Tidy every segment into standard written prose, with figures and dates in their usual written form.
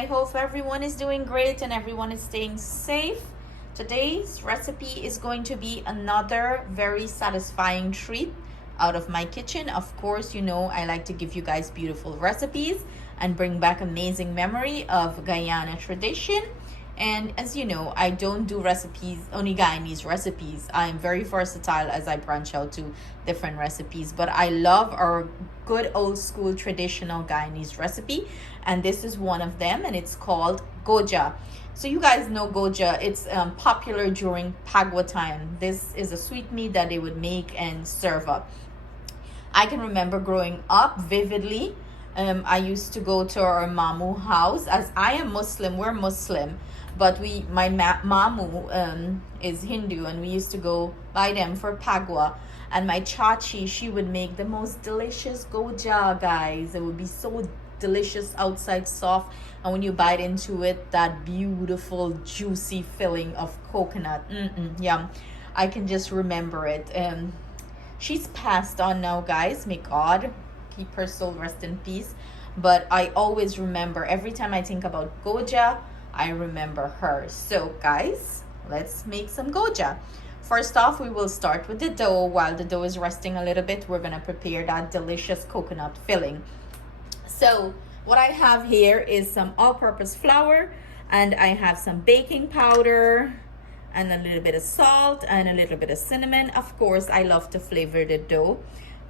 I hope everyone is doing great and everyone is staying safe. Today's recipe is going to be another very satisfying treat out of my kitchen. Of course, you know I like to give you guys beautiful recipes and bring back amazing memory of Guyana tradition. And as you know, I don't do recipes, only Guyanese recipes. I'm very versatile as I branch out to different recipes. But I love our good old school traditional Guyanese recipe. And this is one of them, and it's called Goja. So you guys know Goja. It's popular during Pagwa time. This is a sweet meat that they would make and serve up. I can remember growing up vividly. I used to go to our mamu house. As I am Muslim, we're Muslim, but my mamu is Hindu, and we used to go by them for Pagwa. And my chachi, she would make the most delicious goja, guys. It would be so delicious, outside soft, and when you bite into it, that beautiful juicy filling of coconut. Yum. I can just remember it. She's passed on now, guys. May God keep her soul, rest in peace. But I always remember, every time I think about goja, I remember her. So guys, let's make some goja. First off, we will start with the dough. While the dough is resting a little bit, we're gonna prepare that delicious coconut filling. So what I have here is some all-purpose flour, and I have some baking powder and a little bit of salt and a little bit of cinnamon. Of course, I love to flavor the dough.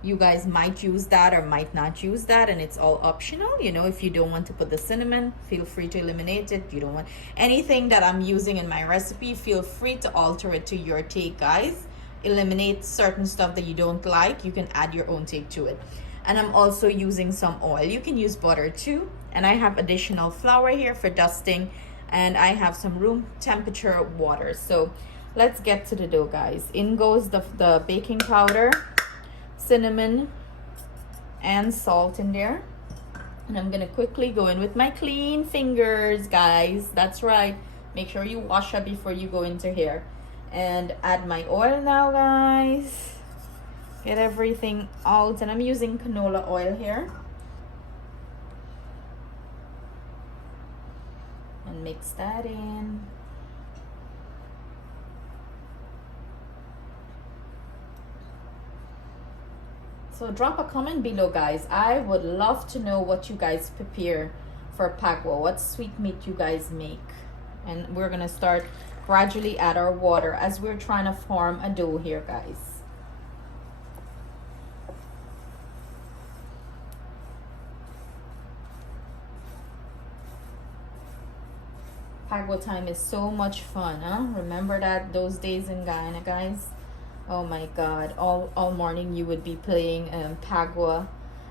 You guys might use that or might not use that, and it's all optional. You know, if you don't want to put the cinnamon, feel free to eliminate it. You don't want anything that I'm using in my recipe, feel free to alter it to your take, guys. Eliminate certain stuff that you don't like. You can add your own take to it. And I'm also using some oil. You can use butter too. And I have additional flour here for dusting, and I have some room temperature water. So let's get to the dough, guys. In goes the baking powder, cinnamon, and salt in there. And I'm gonna quickly go in with my clean fingers, guys. That's right. Make sure you wash up before you go into here. And add my oil now, guys. Get everything out, and I'm using canola oil here. And mix that in. So drop a comment below, guys. I would love to know what you guys prepare for Pagwa, what sweet meat you guys make. And we're gonna start gradually add our water as we're trying to form a dough here, guys. Pagwa time is so much fun, huh? Remember those days in Guyana, guys? Oh my God! All morning you would be playing Pagwa,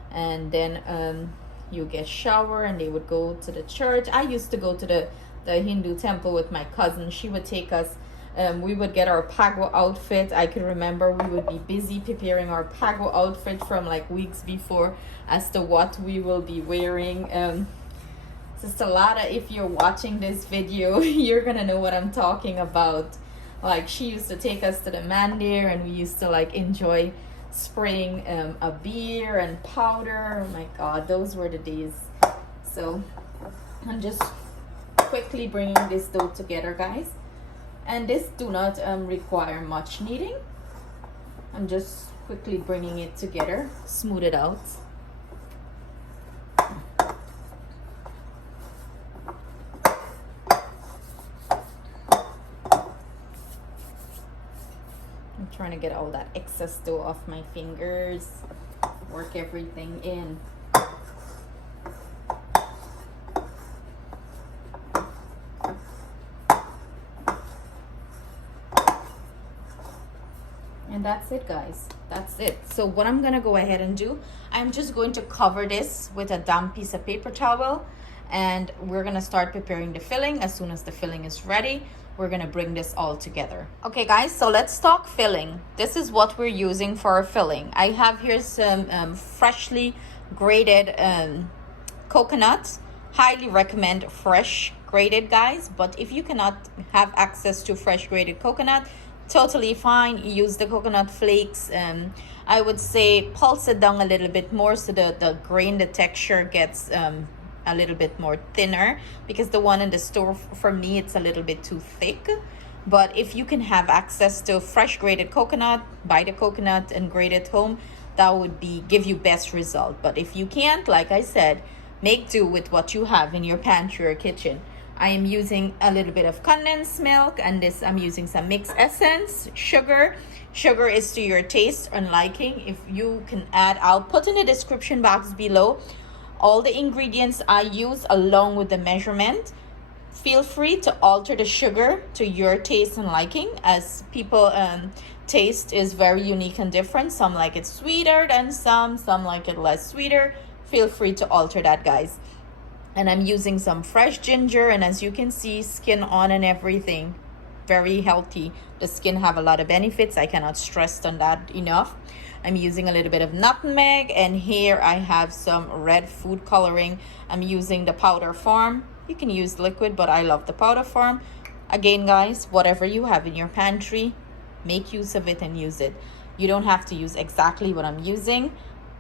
and then you get shower, and they would go to the church. I used to go to the Hindu temple with my cousin. She would take us. We would get our Pagwa outfit. I can remember we would be busy preparing our Pagwa outfit from like weeks before as to what we will be wearing. Sister Lada, if you're watching this video, you're gonna know what I'm talking about. Like, she used to take us to the mandir, and we used to like enjoy spraying a beer and powder. Oh my God, those were the days. So I'm just quickly bringing this dough together, guys. And this do not require much kneading. I'm just quickly bringing it together, smooth it out. Trying to get all that excess dough off my fingers, work everything in. And that's it, guys. That's it. So what I'm gonna go ahead and do, I'm just going to cover this with a damp piece of paper towel, and we're gonna start preparing the filling. As soon as the filling is ready, we're gonna bring this all together. Okay, guys, so let's talk filling. This is what we're using for our filling. I have here some freshly grated coconuts. Highly recommend fresh grated, guys, but if you cannot have access to fresh grated coconut, totally fine. Use the coconut flakes. I would say pulse it down a little bit more so the grain, the texture gets a little bit more thinner, because the one in the store for me, it's a little bit too thick. But if you can have access to fresh grated coconut, buy the coconut and grate it home, that would be give you best result. But if you can't, like I said, make do with what you have in your pantry or kitchen. I am using a little bit of condensed milk, and this I'm using some mixed essence, sugar. Sugar is to your taste and liking. If you can add, I'll put in the description box below all the ingredients I use along with the measurement. Feel free to alter the sugar to your taste and liking, as people taste is very unique and different. Some like it sweeter than some like it less sweeter. Feel free to alter that, guys. And I'm using some fresh ginger, and as you can see, skin on and everything, very healthy. The skin have a lot of benefits. I cannot stress on that enough. I'm using a little bit of nutmeg, and here I have some red food coloring. I'm using the powder form. You can use liquid, but I love the powder form. Again, guys, whatever you have in your pantry, make use of it and use it. You don't have to use exactly what I'm using.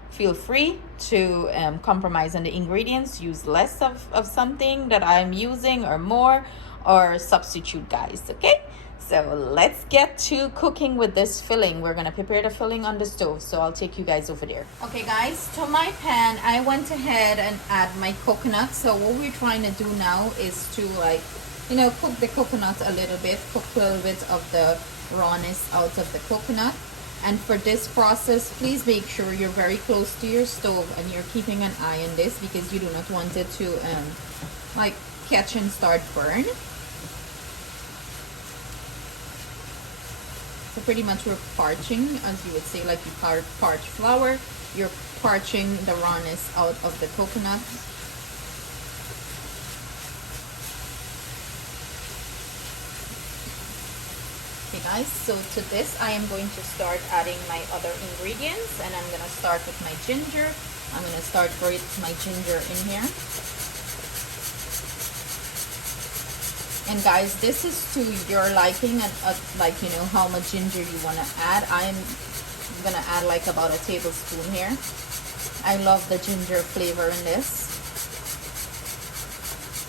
Feel free to compromise on the ingredients. Use less of something that I'm using or more, or substitute, guys. Okay, so let's get to cooking with this filling. We're gonna prepare the filling on the stove, so I'll take you guys over there. Okay, guys, to my pan, I went ahead and add my coconut. So what we're trying to do now is to, like, you know, cook the coconut a little bit, cook a little bit of the rawness out of the coconut. And for this process, please make sure you're very close to your stove and you're keeping an eye on this, because you do not want it to like catch and start burn. So pretty much we're parching, as you would say, like you parch flour, you're parching the rawness out of the coconut. Okay, guys, so to this I am going to start adding my other ingredients, and I'm going to start with my ginger. I'm going to start grate my ginger in here. And guys, this is to your liking, and like, you know, how much ginger you want to add. I'm going to add like about a tablespoon here. I love the ginger flavor in this.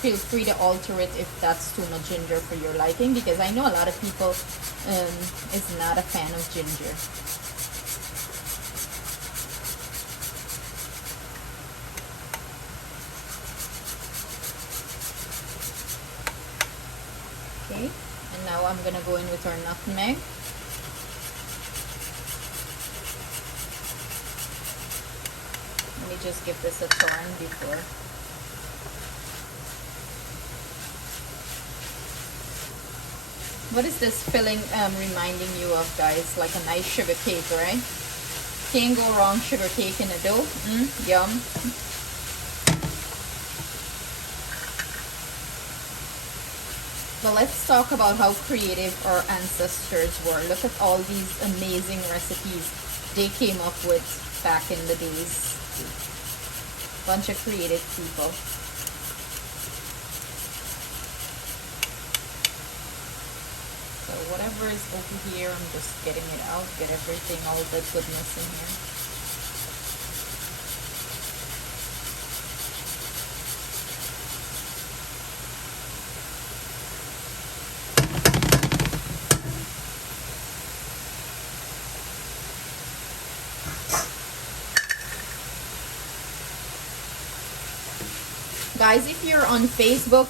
Feel free to alter it if that's too much ginger for your liking, because I know a lot of people is not a fan of ginger. Okay, and now I'm gonna go in with our nutmeg. Let me just give this a turn before. What is this filling reminding you of, guys? Like a nice sugar cake, right? Can't go wrong, sugar cake in a dough. Yum. But let's talk about how creative our ancestors were. Look at all these amazing recipes they came up with back in the days. Bunch of creative people. So whatever is over here, I'm just getting it out, get everything, all the goodness in here. Guys, if you're on Facebook,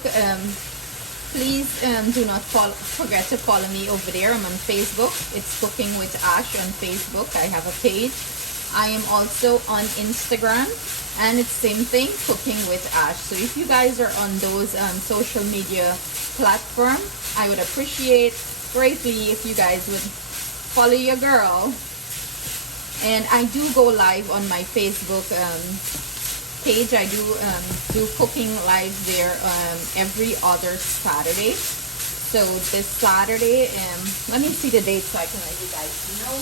please do not forget to follow me over there. I'm on Facebook. It's Cooking with Ash on Facebook. I have a page. I am also on Instagram, and it's same thing, Cooking with Ash. So if you guys are on those social media platforms, I would appreciate greatly if you guys would follow your girl. And I do go live on my Facebook page. I do cooking live there every other Saturday. So this Saturday, let me see the date so I can let you guys know.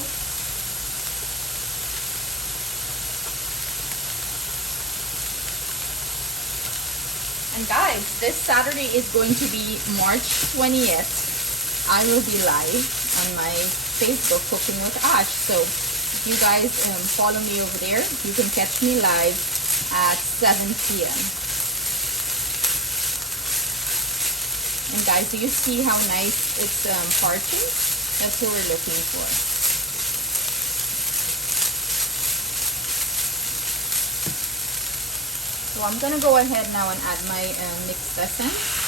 And guys, this Saturday is going to be March 20th. I will be live on my Facebook, Cooking with Ash. So if you guys follow me over there, you can catch me live at 7 p.m. And guys, do you see how nice it's parching? That's what we're looking for. So I'm gonna go ahead now and add my mixed essence.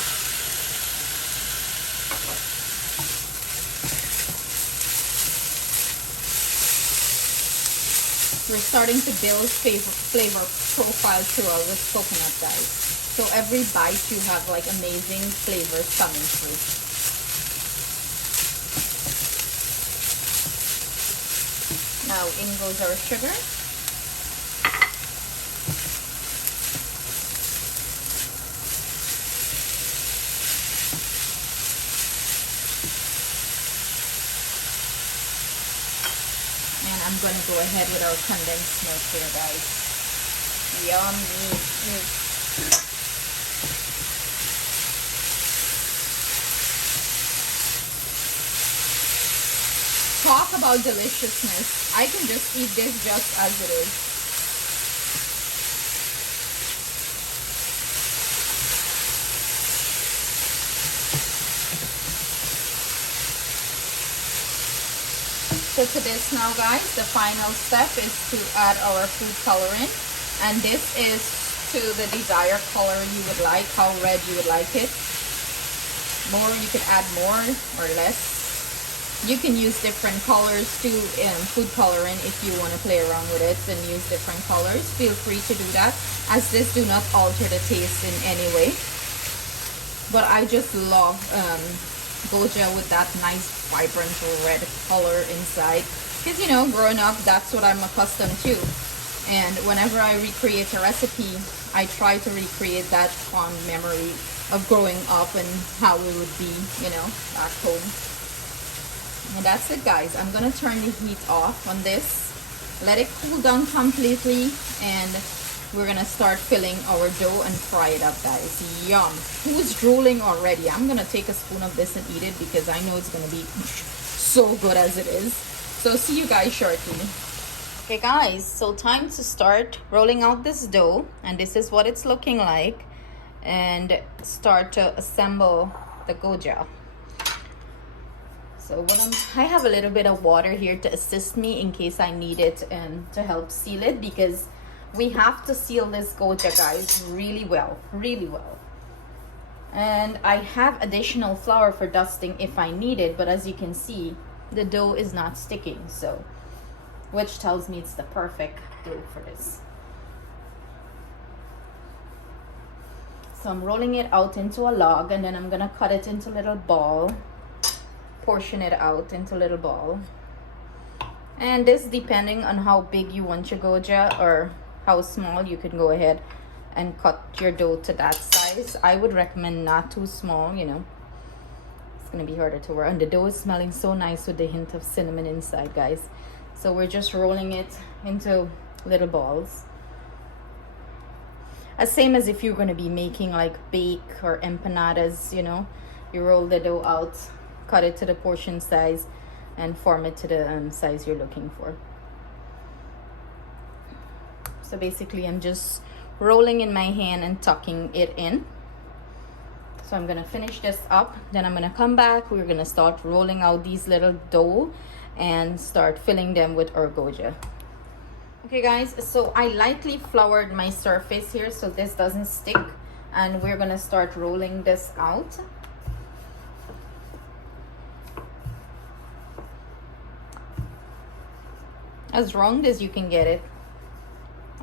We're starting to build flavor profile through all this coconut, guys. So every bite you have like amazing flavors coming through. Now in goes our sugar. I'm going to go ahead with our condensed milk here, guys. Yummy. Talk about deliciousness. I can just eat this just as it is. So to this now, guys, the final step is to add our food coloring, and this is to the desired color you would like, how red you would like it. More, you can add more or less. You can use different colors to food coloring if you want to play around with it and use different colors. Feel free to do that, as this do not alter the taste in any way. But I just love Goja with that nice vibrant red color inside, because you know, growing up, that's what I'm accustomed to, and whenever I recreate a recipe, I try to recreate that fond memory of growing up and how it would be, you know, back home. And that's it, guys. I'm gonna turn the heat off on this, let it cool down completely, and we're gonna start filling our dough and fry it up, guys. Yum. Who's drooling already? I'm gonna take a spoon of this and eat it, because I know it's gonna be so good as it is. So see you guys shortly. Okay guys, so time to start rolling out this dough, and this is what it's looking like, and start to assemble the Goja. So I have a little bit of water here to assist me in case I need it and to help seal it, because we have to seal this Goja, guys, really well. And I have additional flour for dusting if I need it, but as you can see, the dough is not sticking, so which tells me it's the perfect dough for this. So I'm rolling it out into a log, and then I'm gonna cut it into little ball, portion it out into little ball. And this, depending on how big you want your Goja or how small, you can go ahead and cut your dough to that size. I would recommend not too small, you know, it's gonna be harder to work. And the dough is smelling so nice with the hint of cinnamon inside, guys. So we're just rolling it into little balls, same as if you're going to be making like bake or empanadas, you know. You roll the dough out, cut it to the portion size, and form it to the size you're looking for. So basically I'm just rolling in my hand and tucking it in. So I'm gonna finish this up, then I'm gonna come back. We're gonna start rolling out these little dough and start filling them with our Goja. Okay guys, so I lightly floured my surface here so this doesn't stick, and we're gonna start rolling this out. As round as you can get it.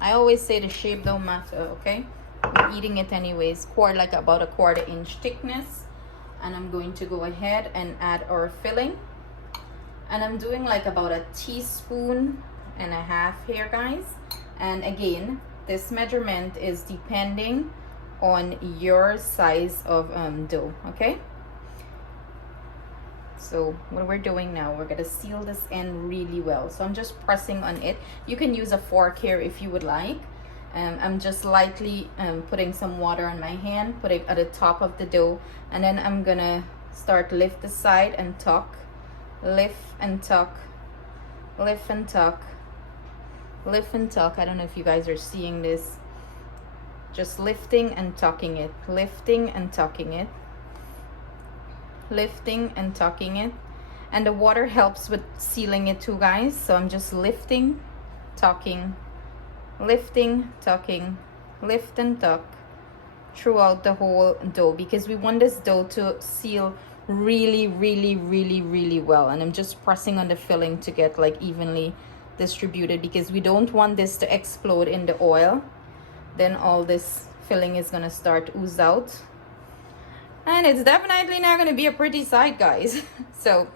I always say the shape don't matter, okay? We're eating it anyways. Like about a 1/4 inch thickness. And I'm going to go ahead and add our filling. And I'm doing like about a 1.5 teaspoons here, guys. And again, this measurement is depending on your size of dough, okay? So what we're doing now, we're gonna seal this in really well. So I'm just pressing on it. You can use a fork here if you would like. I'm just lightly putting some water on my hand, put it at the top of the dough, and then I'm gonna start lift the side and tuck, lift and tuck, lift and tuck, lift and tuck. I don't know if you guys are seeing this. Just lifting and tucking it, lifting and tucking it. lifting and tucking it, and the water helps with sealing it too, guys. So I'm just lifting, tucking, lifting, tucking, lift and tuck throughout the whole dough, because we want this dough to seal really well. And I'm just pressing on the filling to get like evenly distributed, because we don't want this to explode in the oil. Then all this filling is gonna start ooze out, and it's definitely not gonna be a pretty sight, guys. So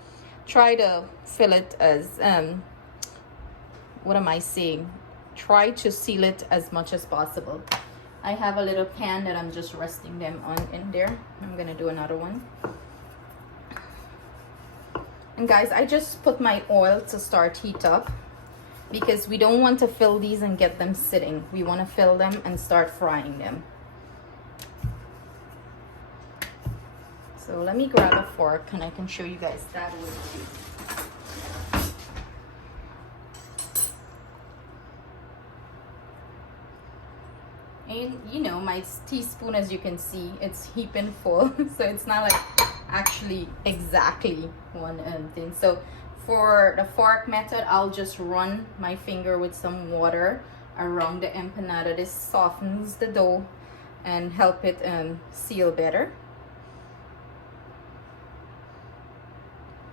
try to fill it as what am I saying, try to seal it as much as possible. I have a little pan that I'm just resting them on in there. I'm gonna do another one. And guys, I just put my oil to start heat up, because we don't want to fill these and get them sitting. We want to fill them and start frying them. So let me grab a fork and I can show you guys that way too. And you know, my teaspoon, as you can see, it's heaping full. So it's not like actually exactly one thing. So for the fork method, I'll just run my finger with some water around the empanada. This softens the dough and help it seal better.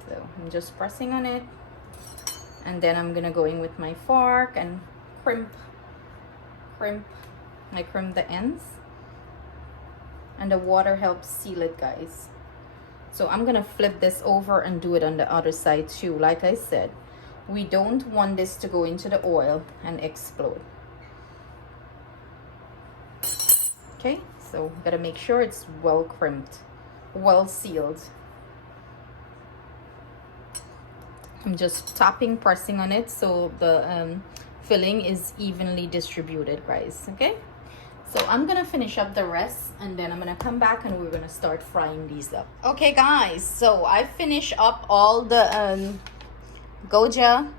So I'm just pressing on it, and then I'm gonna go in with my fork and crimp. I crimp the ends, and the water helps seal it, guys. So I'm gonna flip this over and do it on the other side too. Like I said, we don't want this to go into the oil and explode. Okay, so gotta make sure it's well crimped, well sealed. I'm just tapping, pressing on it so the filling is evenly distributed, guys. Okay, so I'm gonna finish up the rest, and then I'm gonna come back and we're gonna start frying these up. Okay guys, so I finish up all the goja,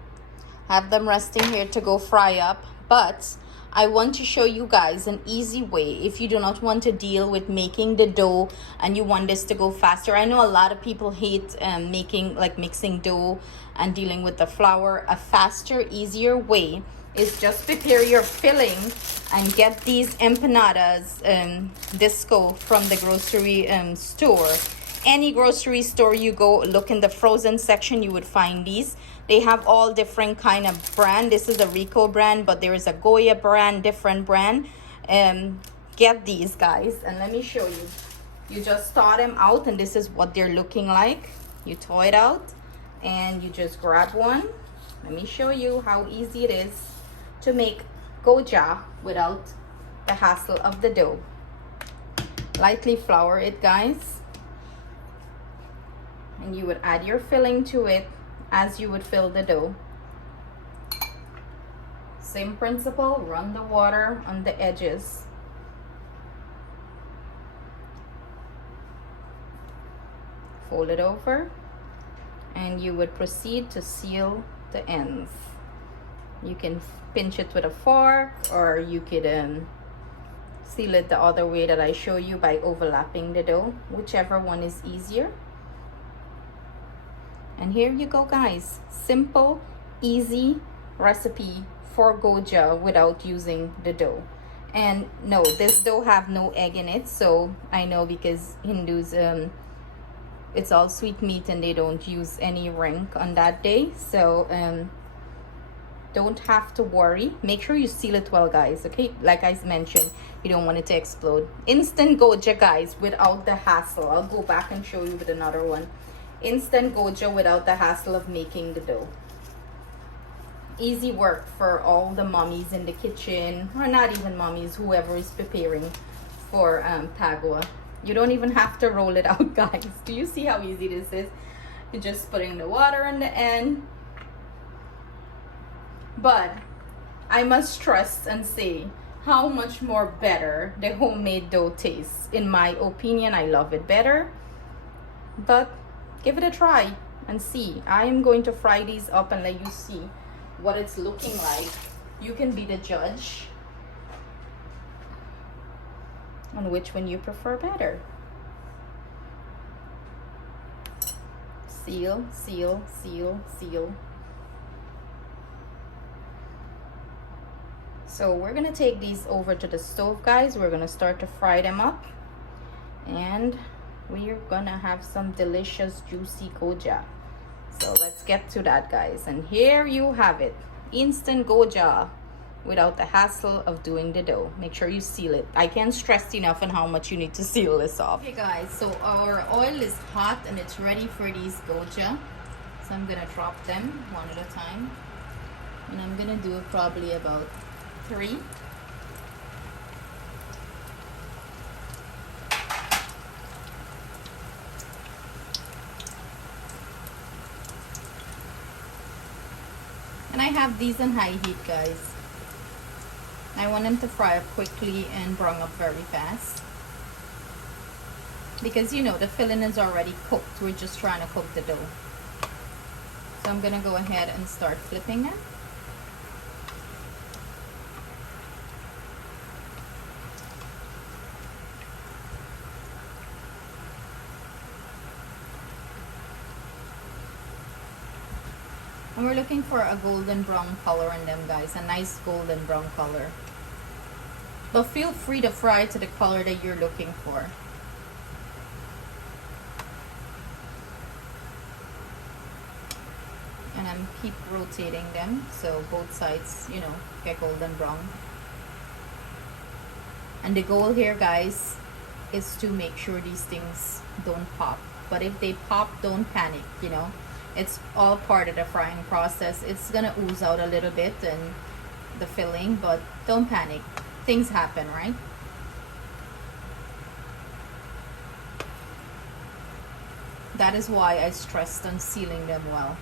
have them resting here to go fry up. But I want to show you guys an easy way if you do not want to deal with making the dough and you want this to go faster. I know a lot of people hate mixing dough and dealing with the flour. A faster, easier way is just prepare your filling and get these empanadas disco from the grocery store. Any grocery store you go, look in the frozen section, you would find these. They have all different kind of brand. This is a Rico brand, but there is a Goya brand, different brand. Get these, guys, and let me show you. You just thaw them out, and this is what they're looking like. You thaw it out and you just grab one. Let me show you how easy it is to make goja without the hassle of the dough. Lightly flour it, guys, and you would add your filling to it as you would fill the dough. Same principle, run the water on the edges. Fold it over, and you would proceed to seal the ends. You can pinch it with a fork, or you could seal it the other way that I show you by overlapping the dough, whichever one is easier. And here you go, guys. Simple, easy recipe for goja without using the dough. And no, this dough have no egg in it, so I know, because Hindus it's all sweet meat and they don't use any rink on that day. So don't have to worry. Make sure you seal it well, guys. Okay, like I mentioned, you don't want it to explode. Instant goja, guys, without the hassle. I'll go back and show you with another one. Instant goja without the hassle of making the dough. Easy work for all the mommies in the kitchen, or not even mommies, whoever is preparing for Tagua. You don't even have to roll it out, guys. Do you see how easy this is? You're just putting the water on the end. But I must stress and say how much more better the homemade dough tastes. In my opinion, I love it better. But give it a try and see. I am going to fry these up and let you see what it's looking like. You can be the judge on which one you prefer better. Seal, seal, seal, seal. So we're gonna take these over to the stove, guys. We're gonna start to fry them up, and we're gonna have some delicious juicy goja. So let's get to that, guys. And here you have it, instant goja without the hassle of doing the dough. Make sure you seal it. I can't stress enough on how much you need to seal this off. Okay guys, so our oil is hot and it's ready for these goja. So I'm gonna drop them one at a time, and I'm gonna do probably about 3. And I have these on high heat, guys. I want them to fry up quickly and brown up very fast, because you know the filling is already cooked. We're just trying to cook the dough. So I'm gonna go ahead and start flipping them. And we're looking for a golden brown color in them, guys, a nice golden brown color. But feel free to fry to the color that you're looking for. And I'm keep rotating them so both sides, you know, get golden brown. And the goal here, guys, is to make sure these things don't pop. But if they pop, don't panic, you know. It's all part of the frying process. It's gonna ooze out a little bit and the filling, but don't panic. Things happen, right? That is why I stressed on sealing them well.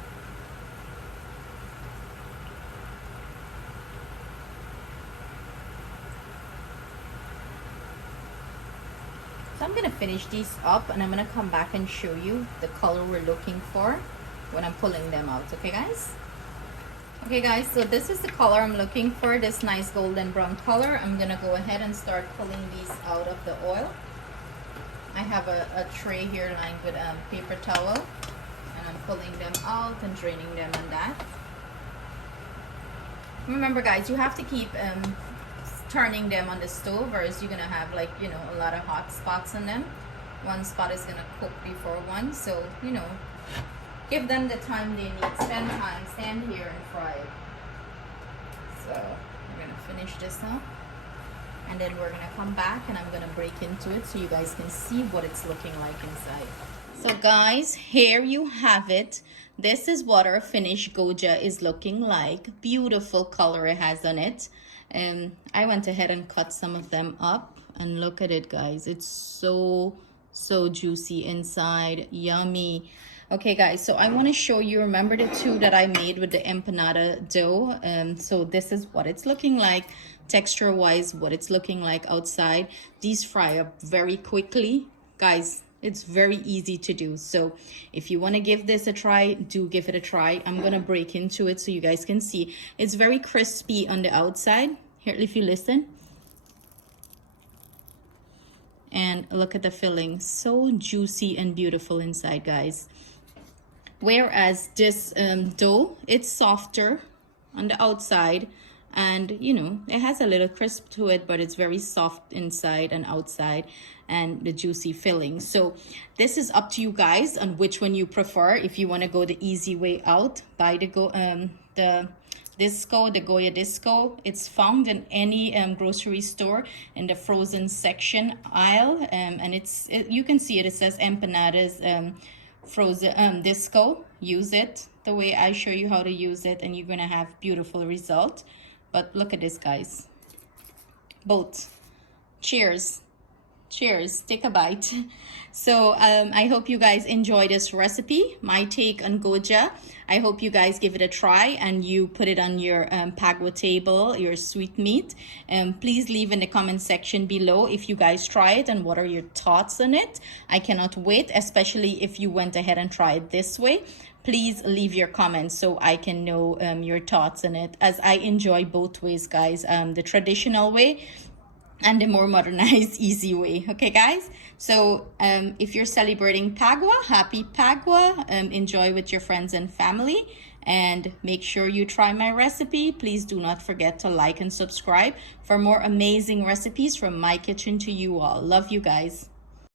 So I'm gonna finish these up, and I'm gonna come back and show you the color we're looking for when I'm pulling them out. Okay guys? Okay guys, so this is the color I'm looking for, this nice golden brown color. I'm gonna go ahead and start pulling these out of the oil. I have a tray here lined with a paper towel, and I'm pulling them out and draining them on that. Remember guys, you have to keep turning them on the stove, or else you're gonna have, like, you know, a lot of hot spots on them. One spot is gonna cook before one, so you know, give them the time they need. Spend time, stand here and fry it. So we're gonna finish this up, and then we're gonna come back and I'm gonna break into it so you guys can see what it's looking like inside. So guys, here you have it. This is what our finished goja is looking like. Beautiful color it has on it. I went ahead and cut some of them up, and look at it guys. It's so juicy inside, yummy. Okay guys, so I want to show you, remember the 2 that I made with the empanada dough? So this is what it's looking like, texture wise, what it's looking like outside. These fry up very quickly, guys. It's very easy to do. So if you want to give this a try, do give it a try. I'm gonna break into it so you guys can see. It's very crispy on the outside. Here, if you listen, and look at the filling, so juicy and beautiful inside, guys. Whereas this dough, it's softer on the outside, and you know, it has a little crisp to it, but it's very soft inside and outside, and the juicy filling. So this is up to you guys on which one you prefer. If you want to go the easy way out, buy the Goya Disco. It's found in any grocery store in the frozen section aisle, and you can see it. It says empanadas frozen disco. Use it the way I show you how to use it, and you're gonna have beautiful result. But look at this, guys. Both. Cheers. Cheers. Take a bite. So I hope you guys enjoy this recipe, my take on goja. I hope you guys give it a try and you put it on your pagwa table, your sweetmeat. Please leave in the comment section below if you guys try it and what are your thoughts on it. I cannot wait, especially if you went ahead and tried this way. Please leave your comments so I can know your thoughts on it, as I enjoy both ways, guys. The traditional way, and the more modernized, easy way. Okay, guys? So if you're celebrating Pagua, happy Pagua. Enjoy with your friends and family. And make sure you try my recipe. Please do not forget to like and subscribe for more amazing recipes from my kitchen to you all. Love you guys.